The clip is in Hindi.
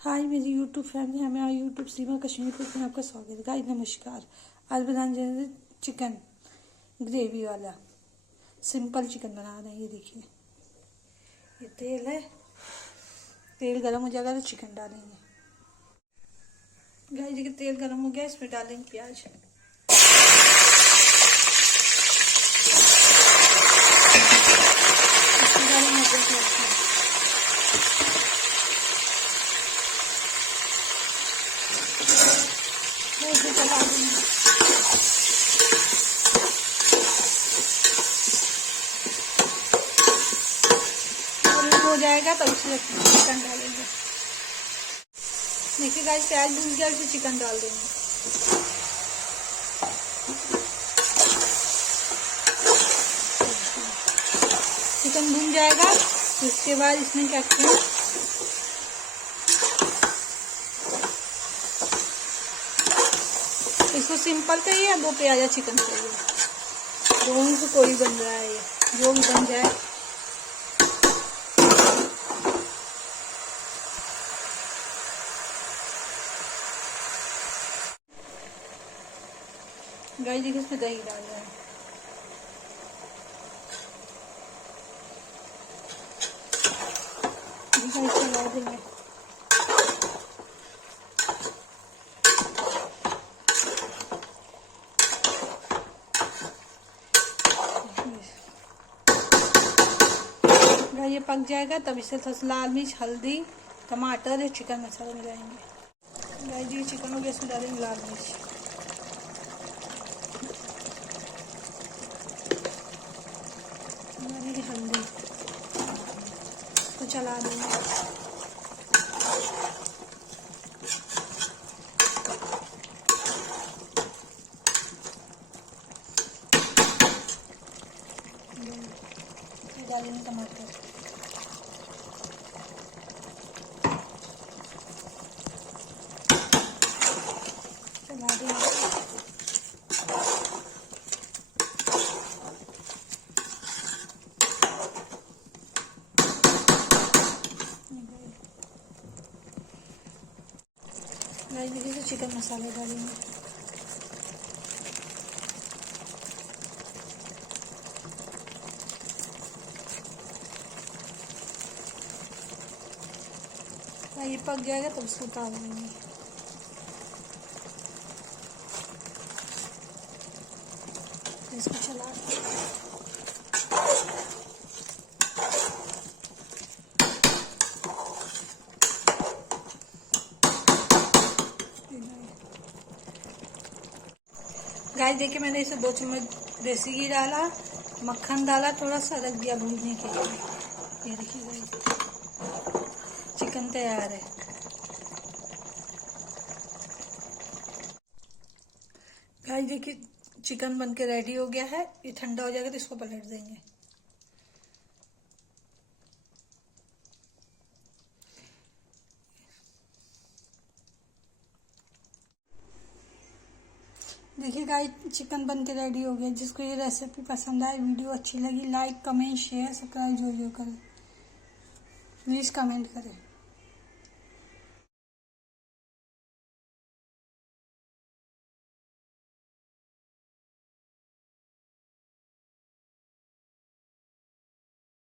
हाय मेरी यूट्यूब फैमिली, हमें और यूट्यूब सीमा कश्मीर में आपका स्वागत है। गाइस नमस्कार। आज बनाने जा रहे हैं चिकन ग्रेवी वाला सिंपल चिकन बना रहे हैं। ये देखिए, ये तेल है, तेल गरम हो जाएगा तो चिकन डालेंगे। गाइस देखिए, तेल गरम हो गया, इसमें डालेंगे प्याज। चला देंगे। हो जाएगा तब इसमें चिकन डालेंगे। देखिए गाइस, प्याज भून गया, इसमें चिकन डाल देंगे। चिकन भून जाएगा, उसके बाद इसमें क्या करें, इसको सिंपल चाहिए या 2 प्याजा चिकन चाहिए, दोनों से कोई बन रहा है, ये जो भी बन जाए। गाइस देखिए, इसमें दही डाल रहा है। चला देंगे। ये पक जाएगा तब इसे थोड़ा लाल मिर्च, हल्दी, टमाटर और चिकन मसाला मिलाएंगे। गाइस ये चिकन हो गया, इसमें डालेंगे लाल मिर्च, हल्दी, तो चला देंगे। डालेंगे टमाटर, चला देंगे। गाइस देखिए, तो चिकन मसाले डालेंगे। ये पक जाएगा तब इसको उतार देंगे। इसको चला गाइस देखिए, मैंने इसे 2 चम्मच देसी घी डाला, मक्खन डाला, थोड़ा सा रख दिया भूनने के लिए। ये देखिए गाइस, चिकन तैयार है। गाइस देखिए, चिकन बनके रेडी हो गया है। ये ठंडा हो जाएगा तो इसको पलट देंगे। देखिए गाइस, चिकन बन के रेडी हो गया। जिसको ये रेसिपी पसंद आए, वीडियो अच्छी लगी, लाइक, कमेंट, शेयर, सब्सक्राइब जो करें, प्लीज़ कमेंट करें।